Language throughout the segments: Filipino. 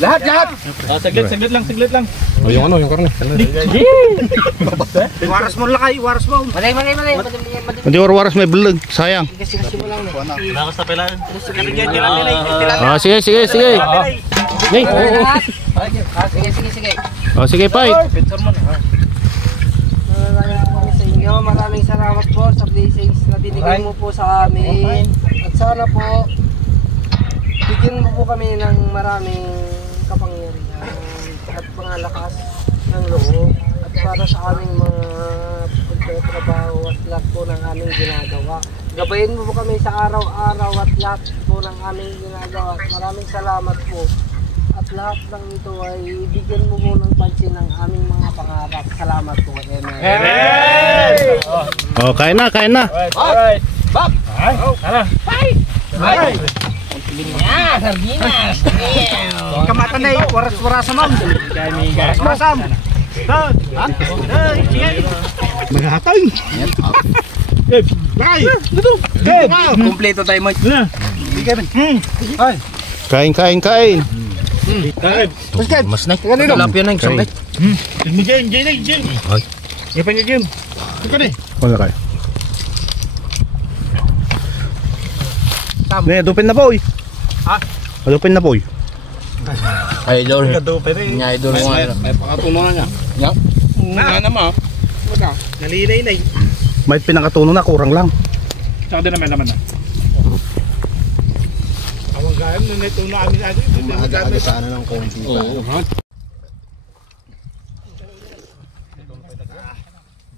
Lahat. Saglit lang. O yung ano, yung karne. Waras mo lakay, waras mo. Malay. Hindi waras may bulag, sayang. Kasi mo lang. Lakas na pala. Sige. Sige. Sige, Pai. Maraming salamat po sa blessings na binigay mo po sa amin. At sana po bigyan mo po kami ng maraming kapangyarihan at mga lakas ng loob at para sa aming mga pagtatrabaho at lahat po ng aming ginagawa. Gabayin mo po kami sa araw-araw at lahat po ng aming ginagawa. Maraming salamat po. At lahat ng ito ay ibigyan mo mo ng pansin ng aming mga pangarap. Salamat po. Amen. Oh, kain na. Alright. Bab. Tara. Ay! Sardinas! Kamatan na waras-warasan mo. Waras-warasan. Maghatang. Kompleto tayo, Mike. Kain. Mas na. Tilapia na yung sambay. Jim. Ipan niyo, Jim. Wala kayo. Ne, dupin na boy. Ha? Dupin na boy. Idol. Nya idol mo. may pakatunan niya. Yup. Nga naman. Nalinay. May pinakatuno na, kurang lang. Tsaka din naman laman na. Awang gayam nung ito na amin agad. Maaga sana ng konti pa.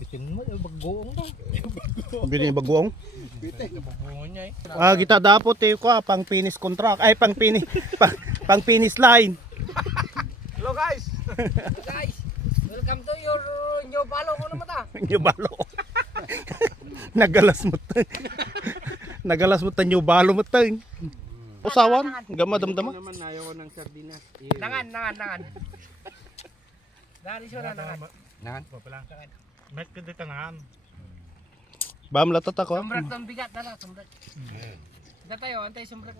Bitin mo, baggoong daw. Bili ni baguong. Baggoong niya eh. Kita dapat ko pang finish contract. Ay pang finish line. Hello guys. Guys, welcome to your new balo ko naman ta. New balo. Nagalas mo ta new balo mo ta. Usawan, gama damdama. Naman ayaw ko ng sardinas. Nangan. Dari siya nangan. Nangan? Papalang ka. Met ka dito nangan. Bam latat ako. Sumbrak tong bigat na. Sumbrak. Da tayo, antay sumbrak